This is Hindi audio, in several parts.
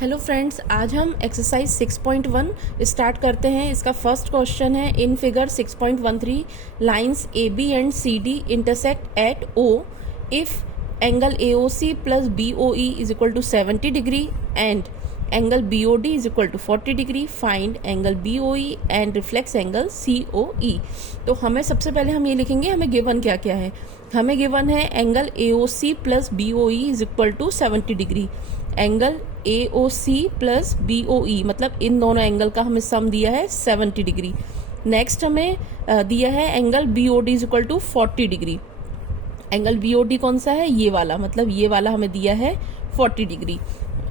हेलो फ्रेंड्स, आज हम एक्सरसाइज 6.1 स्टार्ट करते हैं। इसका फर्स्ट क्वेश्चन है, in figure 6.13 lines A B and C D intersect at O if angle A O C plus B O E is equal to 70 degree and angle B O D is equal to 40 degree. Find angle B O E and reflex angle C O E. तो हमें सबसे पहले हम ये लिखेंगे हमें गिवन क्या क्या है। हमें गिवन है angle A O C plus B O E is equal to 70 degree. Angle A O C plus B O E मतलब इन दोनों एंगल का हमें सम दिया है 70 डिग्री। नेक्स्ट हमें दिया है angle B O D is equal to 40 degree. Angle B O D कौन सा है, ये वाला, मतलब ये वाला हमें दिया है 40 डिग्री।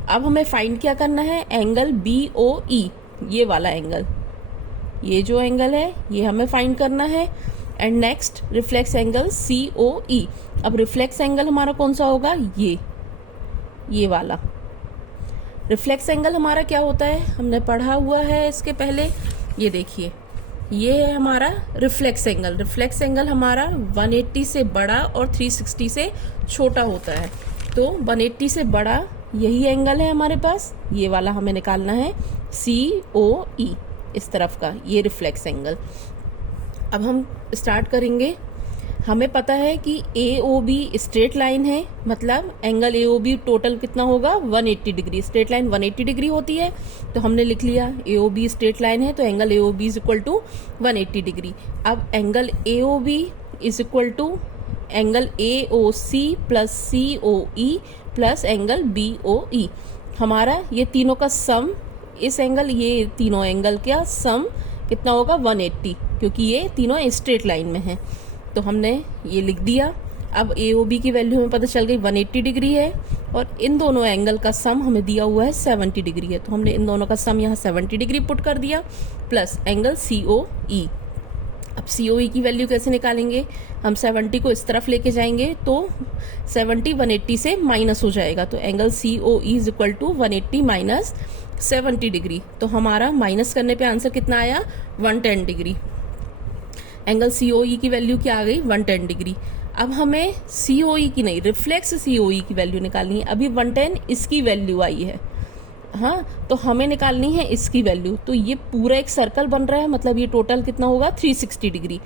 अब हमें फाइंड क्या करना है, एंगल बी ओ ई, ये वाला एंगल, ये जो एंगल है ये हमें फाइंड करना है। And next reflex angle C O E. अब रिफ्लेक्स एंगल हमारा कौन सा होगा, ये वाला। रिफ्लेक्स एंगल हमारा क्या होता है, हमने पढ़ा हुआ है इसके पहले। ये देखिए, ये है हमारा रिफ्लेक्स एंगल। रिफ्लेक्स एंगल हमारा 180 से बड़ा और 360 से छोटा होता है। तो 180 से बड़ा यही एंगल है हमारे पास, ये वाला हमें निकालना है सी ओ ई, इस तरफ का ये रिफ्लेक्स एंगल। अब हम स्टार्ट करेंगे। हमें पता है कि A O B straight line है, मतलब angle A O B total कितना होगा 180 डिग्री। स्ट्रेट लाइन 180 डिग्री होती है, तो हमने लिख लिया A O B straight line है तो angle A O B is equal to 180 degree. अब angle A O B is equal to angle A O C plus C O E plus angle B O E. हमारा ये तीनों का सम, इस एंगल ये तीनों एंगल का सम कितना होगा 180, क्योंकि ये तीनों स्ट्रेट लाइन में है। तो हमने ये लिख दिया। अब ए ओ बी की वैल्यू हमें पता चल गई 180 डिग्री है और इन दोनों एंगल का सम हमें दिया हुआ है 70 डिग्री है, तो हमने इन दोनों का सम यहाँ 70 डिग्री पुट कर दिया plus angle C O E. अब सी ओ ई की वैल्यू कैसे निकालेंगे, हम 70 को इस तरफ लेके जाएंगे तो 70 180 से माइनस हो जाएगा, तो angle C O E is equal to 180 minus 70 degree. तो हमारा माइनस करने पे आंसर कितना आया 110 डिग्री। एंगल सी ओ ई की वैल्यू क्या आ गई 110 डिग्री। अब हमें सी ओ ई की नहीं, रिफ्लेक्स सी ओ ई की वैल्यू निकालनी है। अभी 110 इसकी वैल्यू आई है, हाँ, तो हमें निकालनी है इसकी वैल्यू। तो ये पूरा एक सर्कल बन रहा है, मतलब ये टोटल कितना होगा 360 डिग्री।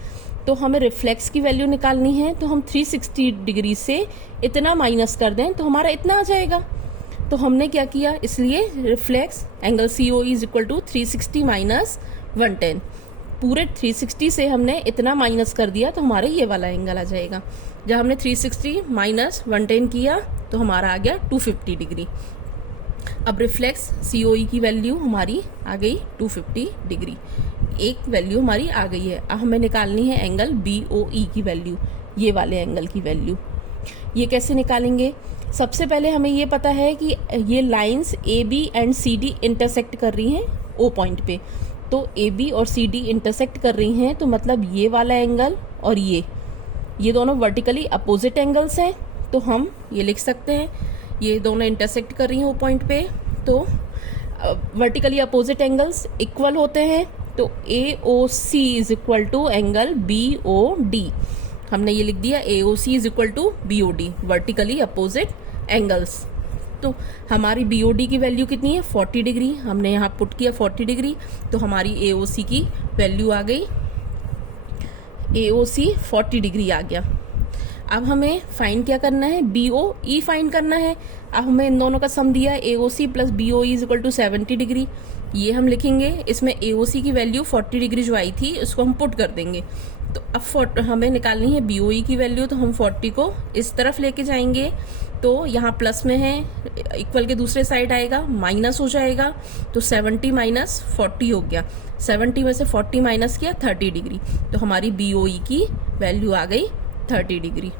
तो हमें रिफ्लेक्स की वैल्यू निकालनी है, तो हम 360 डिग्री से इतना माइनस कर दें तो हमारा इतना आ जाएगा। तो हमने क्या किया, इसलिए reflex angle C O E is equal to 360 minus 110। पूरे 360 से हमने इतना माइनस कर दिया तो हमारा ये वाला एंगल आ जाएगा। जब हमने 360 माइनस 110 किया तो हमारा आ गया 250 डिग्री। अब रिफ्लेक्स सी ओ ई की वैल्यू हमारी आ गई 250 डिग्री, एक वैल्यू हमारी आ गई है। अब हमें निकालनी है एंगल बी ओ ई की वैल्यू, ये वाले एंगल की वैल्यू। ये कैसे निकालेंगे, सबसे पहले हमें ये पता है कि ये lines A B and C D intersect कर रही हैं ओ पॉइंट पे। तो ए बी और सी डी इंटरसेक्ट कर रही हैं, तो मतलब ये वाला एंगल और ये दोनों वर्टिकली अपोजिट एंगल्स हैं। तो हम ये लिख सकते हैं ये दोनों इंटरसेक्ट कर रही हैं वो पॉइंट पे, तो वर्टिकली अपोजिट एंगल्स इक्वल होते हैं। तो A O C is equal to angle B O D. हमने ये लिख दिया A O C is equal to B O D, vertically opposite angles. तो हमारी बी ओ डी की वैल्यू कितनी है 40 डिग्री, हमने यहाँ पुट किया 40 डिग्री, तो हमारी ए ओ सी की वैल्यू आ गई, ए ओ सी 40 डिग्री आ गया। अब हमें फाइंड क्या करना है, बी ओ ई फाइंड करना है। अब हमें इन दोनों का सम दिया A O C plus B O E is equal to 70 degree. ये हम लिखेंगे, इसमें ए ओ सी की वैल्यू 40 डिग्री जो आई थी उसको हम पुट कर देंगे। तो अब हमें निकालनी है बी ओ ई की वैल्यू, तो हम 40 को इस तरफ लेके जाएंगे, तो यहाँ प्लस में है, इक्वल के दूसरे साइड आएगा, माइनस हो जाएगा, तो 70 माइनस 40 हो गया। 70 में से 40 माइनस किया 30 डिग्री, तो हमारी बी ओ ई की वैल्यू आ गई 30 डिग्री।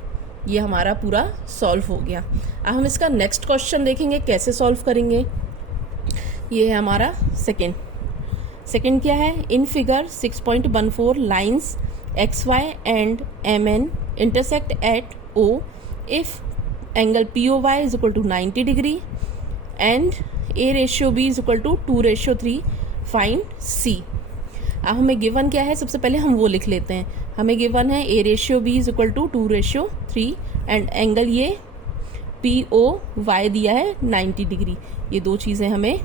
ये हमारा पूरा सॉल्व हो गया। अब हम इसका नेक्स्ट क्वेश्चन देखेंगे कैसे सॉल्व करेंगे। ये है हमारा सेकेंड क्या है, in figure 6.14 lines X Y and M N intersect at O if angle P O Y is equal to 90 degree and A ratio B is equal to 2:3, find C. अब हमें गिवन क्या है, सबसे पहले हम वो लिख लेते हैं। हमें गिवन है A ratio B is equal to 2:3 and angle ये POY दिया है 90 डिग्री। ये दो चीज़ें हमें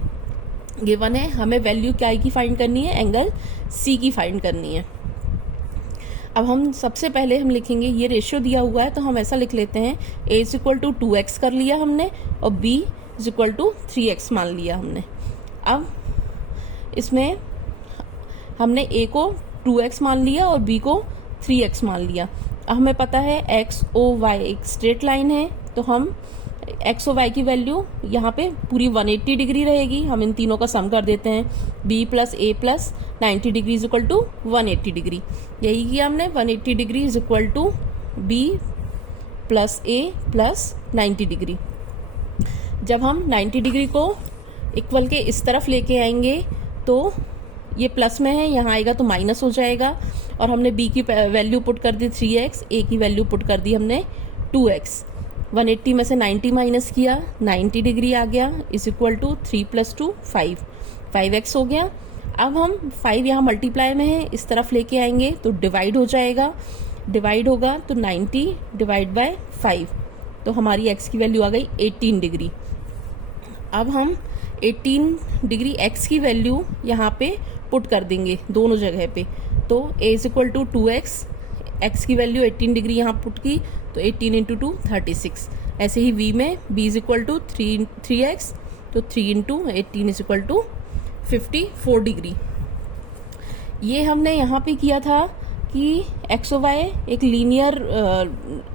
गिवन है। हमें वैल्यू क्या की फाइंड करनी है, एंगल C की फाइंड करनी है। अब हम सबसे पहले हम लिखेंगे, ये रेशियो दिया हुआ है तो हम ऐसा लिख लेते हैं, A is equal to 2x कर लिया हमने और B is equal to 3x मान लिया हमने। अब इसमें हमने A को 2x मान लिया और B को 3x मान लिया। अब हमें पता है x o y एक स्ट्रेट लाइन है, तो हम x और y की वैल्यू यहाँ पे पूरी 180 डिग्री रहेगी। हम इन तीनों का सम कर देते हैं, b plus a plus 90 degree is equal to 180 degree. यही किया हमने, 180 degree is equal to b plus a plus 90 degree. जब हम 90 डिग्री को इक्वल के इस तरफ लेके आएंगे तो ये प्लस में है, यहाँ आएगा तो माइनस हो जाएगा। और हमने b की वैल्यू पुट कर दी 3x, a की वैल्यू पुट कर दी हमने 2x। 180 में से 90 माइनस किया, 90 डिग्री आ गया is equal to 3 plus 2 5x हो गया। अब हम 5 यहाँ मल्टीप्लाई में है, इस तरफ लेके आएंगे तो डिवाइड हो जाएगा, डिवाइड होगा तो 90 डिवाइड बाय 5, तो हमारी x की वैल्यू आ गई 18 डिग्री। अब हम 18 डिग्री x की वैल्यू यहाँ पे पुट कर देंगे दोनों जगह पे, तो a is equal to 2x, x की वैल्यू 18 डिग्री यहाँ पुट की तो 18 इंटू 2 36। ऐसे ही v में b is equal to 3x, तो 3 into 18 is equal to 54 degree. ये हमने यहाँ पे किया था कि x और y एक लीनियर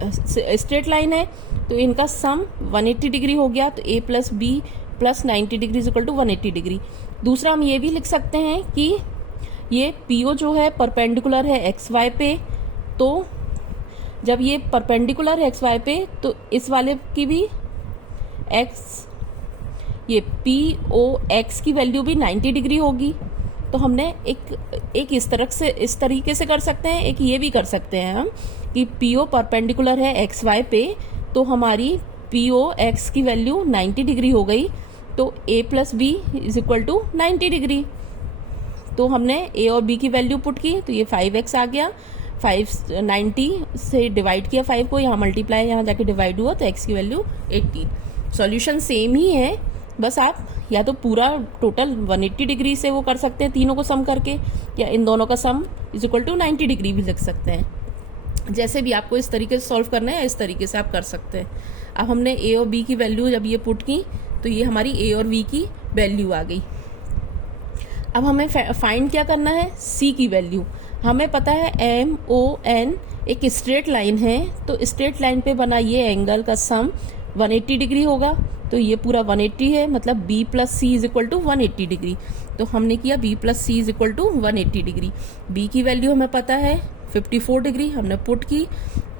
स्ट्रेट लाइन है, तो इनका सम 180 डिग्री हो गया, तो a plus b plus 90 degree is equal to 180 degree. दूसरा हम ये भी लिख सकते हैं कि ये PO जो है परपेंडिकुलर है XY पे, तो जब ये परपेंडिकुलर है XY पे तो इस वाले की भी ये POX की वैल्यू भी 90 डिग्री होगी। तो हमने एक इस तरीके से कर सकते हैं, एक ये भी कर सकते हैं हम कि PO परपेंडिकुलर है XY पे, तो हमारी POX की वैल्यू 90 डिग्री हो गई, तो A plus B is equal to 90 degree. तो हमने A और B की वैल्यू पुट की तो ये 5x आ गया, 90 से डिवाइड किया 5 को, यहाँ मल्टीप्लाई यहाँ जाके डिवाइड हुआ तो x की वैल्यू 18। सॉल्यूशन सेम ही है, बस आप या तो पूरा टोटल 180 डिग्री से वो कर सकते हैं तीनों को सम करके, या इन दोनों का sum is equal to 90 degree भी लिख सकते हैं। जैसे भी आपको इस तरीके से सॉल्व करना है इस तरीके से आप कर सकते हैं। अब हमने A और B की वैल्यू जब ये पुट की तो ये हमारी A और V की वैल्यू आ गई। अब हमें फाइंड क्या करना है, C की वैल्यू। हमें पता है MON एक स्ट्रेट लाइन है, तो स्ट्रेट लाइन पे बना ये एंगल का सम 180 डिग्री होगा, तो ये पूरा 180 है, मतलब B plus C is equal to 180 degree. तो हमने किया B plus C is equal to 180 degree. B की वैल्यू हमें पता है 54 डिग्री, हमने पुट की,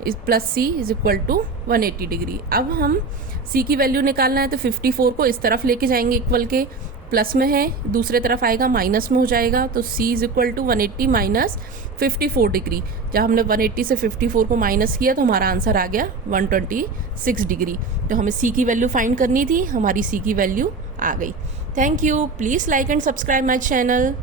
plus C is equal to 180 degree. अब हम C की वैल्यू निकालना है तो 54 को इस तरफ लेके जाएंगे इक्वल के, प्लस में है दूसरे तरफ आएगा माइनस में हो जाएगा, तो C is equal to 180 minus 54 degree. जब हमने 180 से 54 को माइनस किया तो हमारा आंसर आ गया 126 डिग्री। तो हमें C की वैल्यू फाइंड करनी थी, हमारी C की वैल्यू आ गई। Thank you, please like and subscribe my channel.